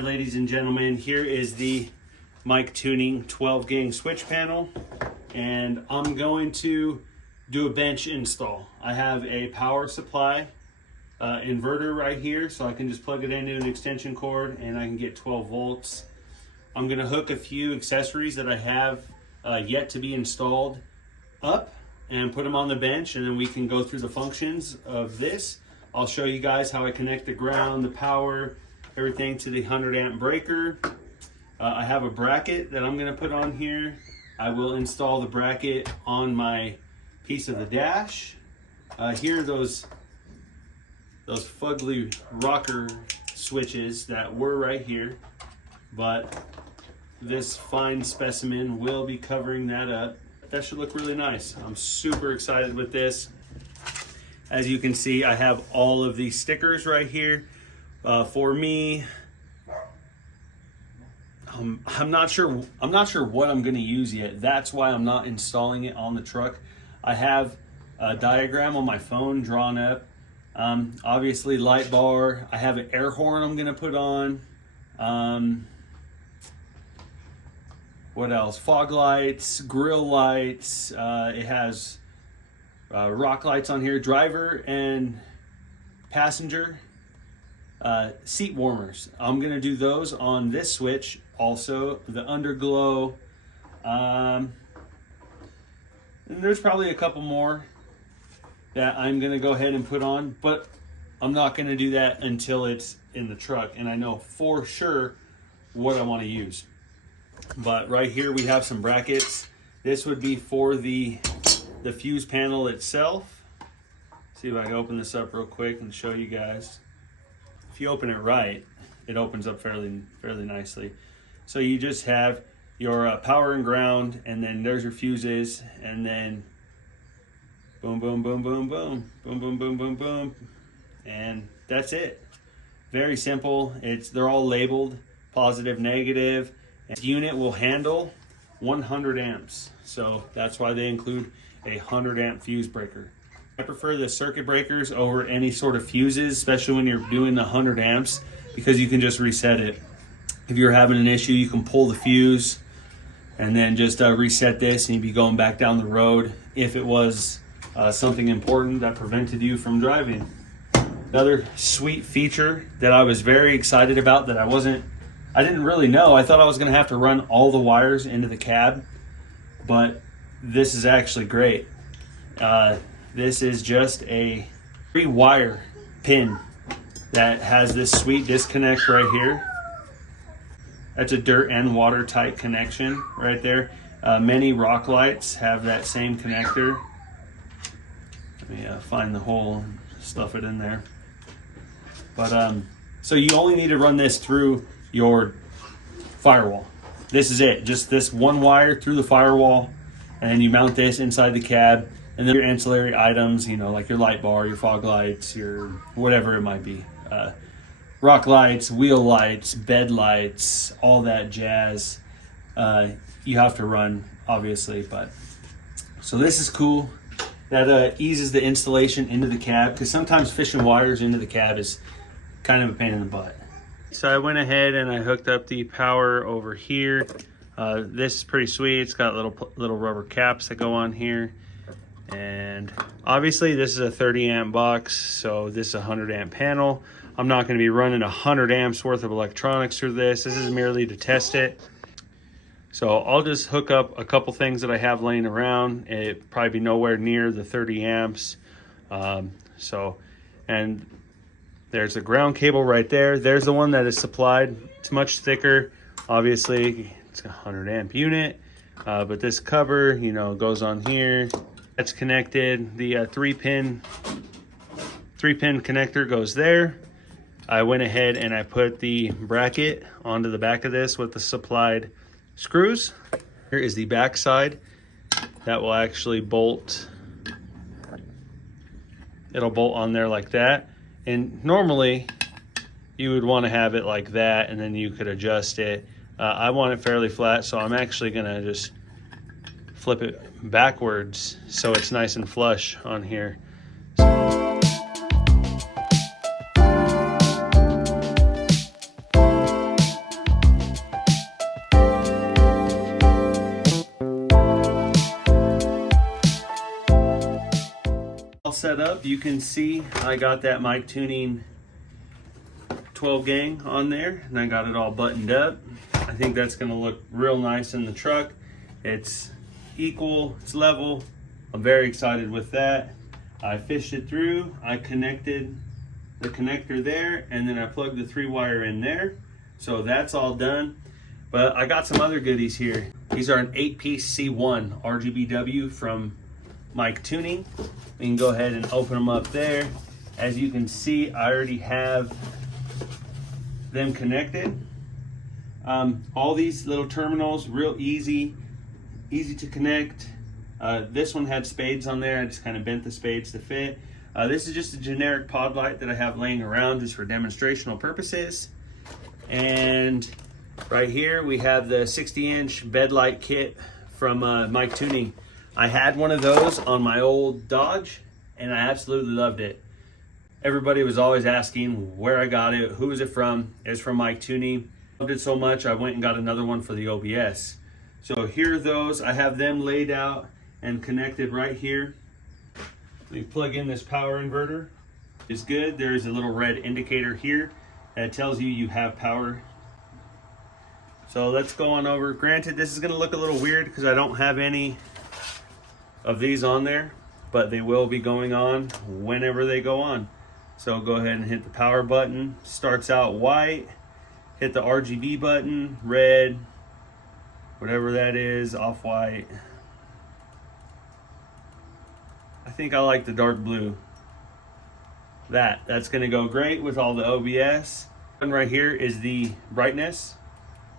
right, ladies and gentlemen, here is the Mictuning 12 gang switch panel, and I'm going to do a bench install. I have a power supply inverter right here, so I can just plug it into an extension cord and I can get 12 volts. I'm going to hook a few accessories that I have yet to be installed up and put them on the bench, and then we can go through the functions of this. I'll show you guys how I connect the ground, the power, everything to the 100 amp breaker. I have a bracket that I'm going to put on here. I will install the bracket on my piece of the dash. Here are those fugly rocker switches that were right here, but this fine specimen will be covering that up. That should look really nice. I'm super excited with this. As you can see, I have all of these stickers right here. For me, I'm not sure what I'm going to use yet. That's why I'm not installing it on the truck. I have a diagram on my phone drawn up. Obviously light bar. I have an air horn I'm going to put on. What else? Fog lights, grill lights. It has rock lights on here, driver and passenger seat warmers. I'm gonna do those on this switch. Also the underglow, and there's probably a couple more that I'm gonna go ahead and put on, but I'm not gonna do that until it's in the truck and I know for sure what I want to use. But right here we have some brackets. This would be for the fuse panel itself. See if I can open this up real quick and show you guys. If you open it right, it opens up fairly nicely. So you just have your power and ground, and then there's your fuses, and then boom, boom, boom, boom, boom, boom, boom, boom, boom, boom, and that's it. Very simple. They're all labeled positive, negative. And the unit will handle 100 amps, so that's why they include a 100 amp fuse breaker. I prefer the circuit breakers over any sort of fuses, especially when you're doing the 100 amps, because you can just reset it. If you're having an issue, you can pull the fuse and then just reset this, and you'd be going back down the road if it was something important that prevented you from driving. Another sweet feature that I was very excited about that I didn't really know. I thought I was going to have to run all the wires into the cab, but this is actually great. This is just a 3-wire pin that has this sweet disconnect right here. That's a dirt and water type connection right there. Many rock lights have that same connector. Let me find the hole and stuff it in there. But so you only need to run this through your firewall. This is it, just this one wire through the firewall, and then you mount this inside the cab, and then your ancillary items, you know, like your light bar, your fog lights, your whatever it might be, rock lights, wheel lights, bed lights, all that jazz, you have to run, obviously. But so this is cool. That eases the installation into the cab, because sometimes fishing wires into the cab is kind of a pain in the butt. So I went ahead and I hooked up the power over here. This is pretty sweet. It's got little rubber caps that go on here. And obviously this is a 30 amp box, so this is a 100 amp panel. I'm not going to be running 100 amps worth of electronics through this. This is merely to test it. So I'll just hook up a couple things that I have laying around. It probably be nowhere near the 30 amps. And there's a ground cable right there. There's the one that is supplied. It's much thicker. Obviously, it's a 100 amp unit. But this cover, you know, goes on here. That's connected. The three pin connector goes there. I went ahead and I put the bracket onto the back of this with the supplied screws. Here is the back side. That will actually bolt. It'll bolt on there like that. And normally you would want to have it like that, and then you could adjust it. I want it fairly flat, so I'm actually gonna just flip it backwards so it's nice and flush on here. up, you can see I got that Mictuning 12 gang on there, and I got it all buttoned up. I think that's gonna look real nice in the truck. It's equal, it's level. I'm very excited with that. I fished it through, I connected the connector there, and then I plugged the 3-wire in there. So that's all done. But I got some other goodies here. These are an 8-piece C1 RGBW from Mictuning. We can go ahead and open them up there. As you can see, I already have them connected. All these little terminals, real easy to connect. This one had spades on there. I just kind of bent the spades to fit. This is just a generic pod light that I have laying around just for demonstrational purposes. And right here we have the 60-inch bed light kit from Mictuning. I had one of those on my old Dodge and I absolutely loved it. Everybody was always asking where I got it, who is it from? It's from Mictuning. Loved it so much I went and got another one for the OBS. So here are those. I have them laid out and connected right here. We plug in this power inverter. It's good. There's a little red indicator here that tells you have power. So let's go on over. Granted, this is going to look a little weird because I don't have any of these on there, but they will be going on whenever they go on. So go ahead and hit the power button. Starts out white. Hit the RGB button, red, whatever that is, off-white. I think I like the dark blue. That's gonna go great with all the OBS. And right here is the brightness.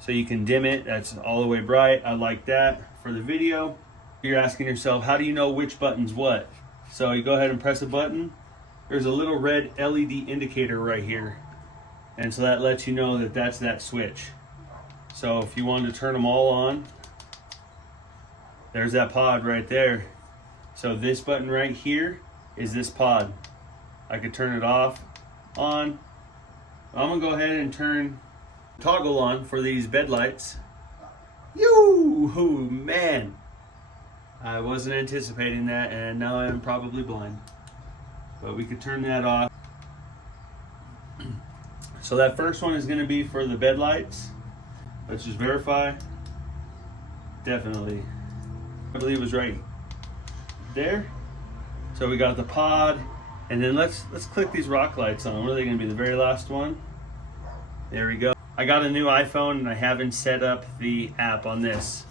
So you can dim it, that's all the way bright. I like that. For the video, you're asking yourself, how do you know which button's what? So you go ahead and press a button. There's a little red LED indicator right here. And so that lets you know that that's that switch. So if you wanted to turn them all on, there's that pod right there. So this button right here is this pod. I could turn it off, on. I'm gonna go ahead and turn toggle on for these bed lights. Yoo-hoo, man. I wasn't anticipating that, and now I am probably blind. But we could turn that off. So that first one is gonna be for the bed lights. Let's just verify. Definitely. I believe it was right there. So we got the pod, and then let's click these rock lights on. What are they gonna be, the very last one? There we go. I got a new iPhone and I haven't set up the app on this.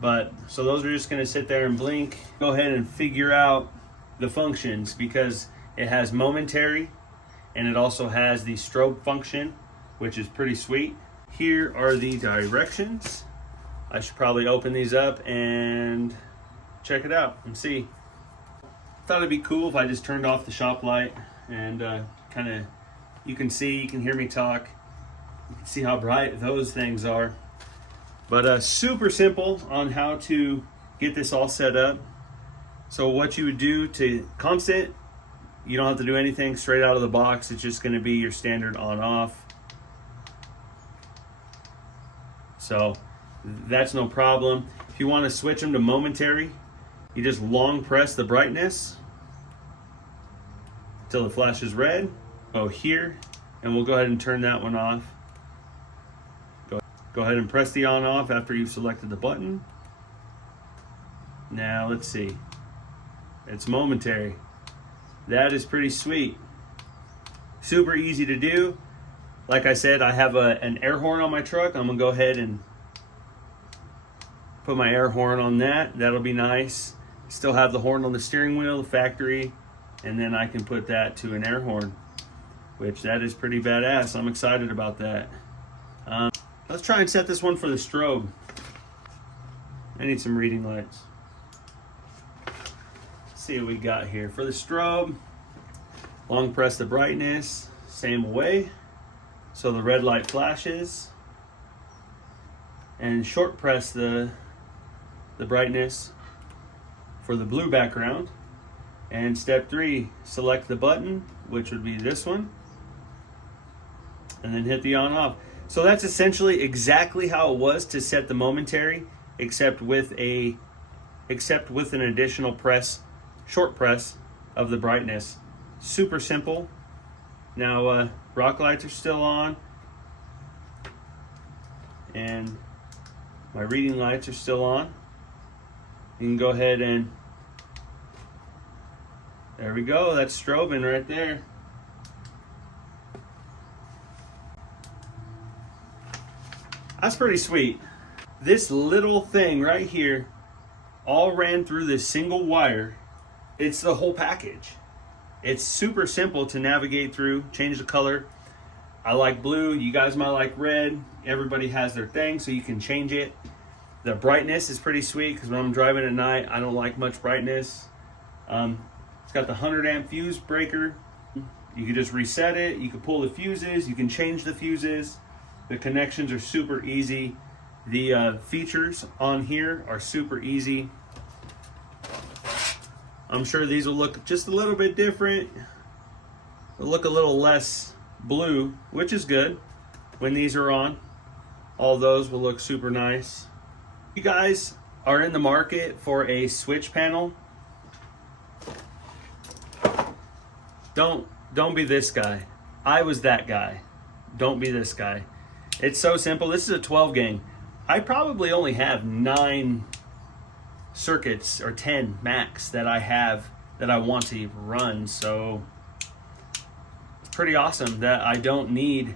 But, so those are just gonna sit there and blink. Go ahead and figure out the functions because it has momentary and it also has the strobe function, which is pretty sweet. Here are the directions. I should probably open these up and check it out and see. Thought it'd be cool if I just turned off the shop light and kind of, you can hear me talk. You can see how bright those things are. But super simple on how to get this all set up. So what you would do to constant, you don't have to do anything straight out of the box. It's just gonna be your standard on off. So that's no problem. If you want to switch them to momentary, you just long press the brightness until it flashes red. Go here, and we'll go ahead and turn that one off. Go ahead and press the on off after you've selected the button. Now let's see. It's momentary. That is pretty sweet. Super easy to do. Like I said, I have an air horn on my truck. I'm gonna go ahead and put my air horn on that. That'll be nice. Still have the horn on the steering wheel, the factory, and then I can put that to an air horn, which that is pretty badass. I'm excited about that. Let's try and set this one for the strobe. I need some reading lights. Let's see what we got here. For the strobe, long press the brightness, same way. So the red light flashes. And short press the brightness for the blue background. And step 3, select the button, which would be this one. And then hit the on off. So that's essentially exactly how it was to set the momentary, except with an additional press, short press of the brightness. Super simple. Now rock lights are still on, and my reading lights are still on. You can go ahead and, there we go, that's strobing right there. That's pretty sweet. This little thing right here all ran through this single wire. It's the whole package. It's super simple to navigate through, change the color. I like blue, you guys might like red. Everybody has their thing, so you can change it. The brightness is pretty sweet because when I'm driving at night, I don't like much brightness. It's got the 100 amp fuse breaker. You can just reset it. You can pull the fuses. You can change the fuses. The connections are super easy. The features on here are super easy. I'm sure these will look just a little bit different. They'll look a little less blue, which is good when these are on. All those will look super nice. If you guys are in the market for a switch panel, don't be this guy. I was that guy. Don't be this guy. It's so simple. This is a 12 gang. I probably only have 9 circuits or 10 max that I have that I want to run, so it's pretty awesome that I don't need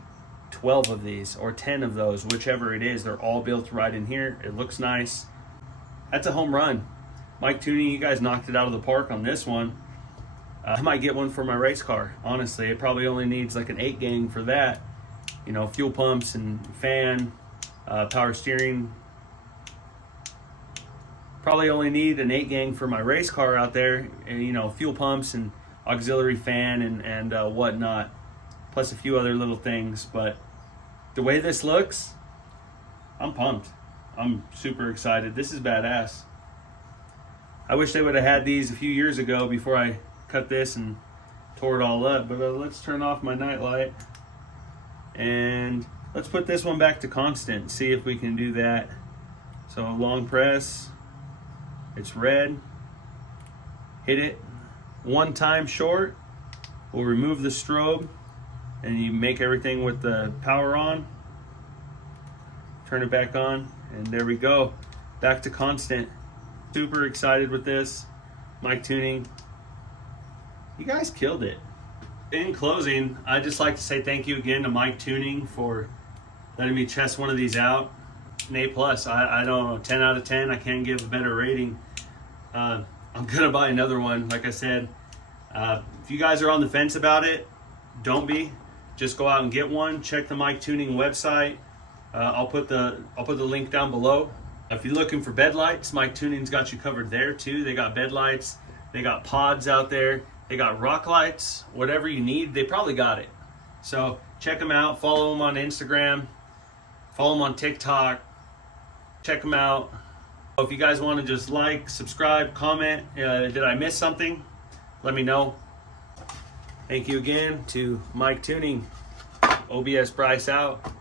12 of these or 10 of those, whichever it is. They're all built right in here. It looks nice. That's a home run. Mictuning, you guys knocked it out of the park on this one. I might get one for my race car. Honestly, it probably only needs like an 8 gang for that. You know, fuel pumps and fan, power steering. Probably only need an 8 gang for my race car out there, and you know, fuel pumps and auxiliary fan and whatnot, plus a few other little things. But the way this looks, I'm pumped. I'm super excited. This is badass. I wish they would have had these a few years ago before I cut this and tore it all up. But let's turn off my night light and let's put this one back to constant. See if we can do that. So long press. It's red. Hit it one time short. We'll remove the strobe and you make everything with the power on. Turn it back on and there we go. Back to constant. Super excited with this. Mictuning. You guys killed it. In closing, I'd just like to say thank you again to Mictuning for letting me test one of these out. An A+. I don't know, 10 out of 10. I can't give a better rating. I'm gonna buy another one. Like I said, if you guys are on the fence about it, don't be. Just go out and get one. Check the Mictuning website. I'll put the link down below. If you're looking for bed lights, Mictuning's got you covered there too. They got bed lights. They got pods out there. They got rock lights. Whatever you need, they probably got it. So check them out. Follow them on Instagram. Follow them on TikTok. Check them out. If you guys want to just like, subscribe, comment, did I miss something? Let me know. Thank you again to Mictuning. OBS Bryce out.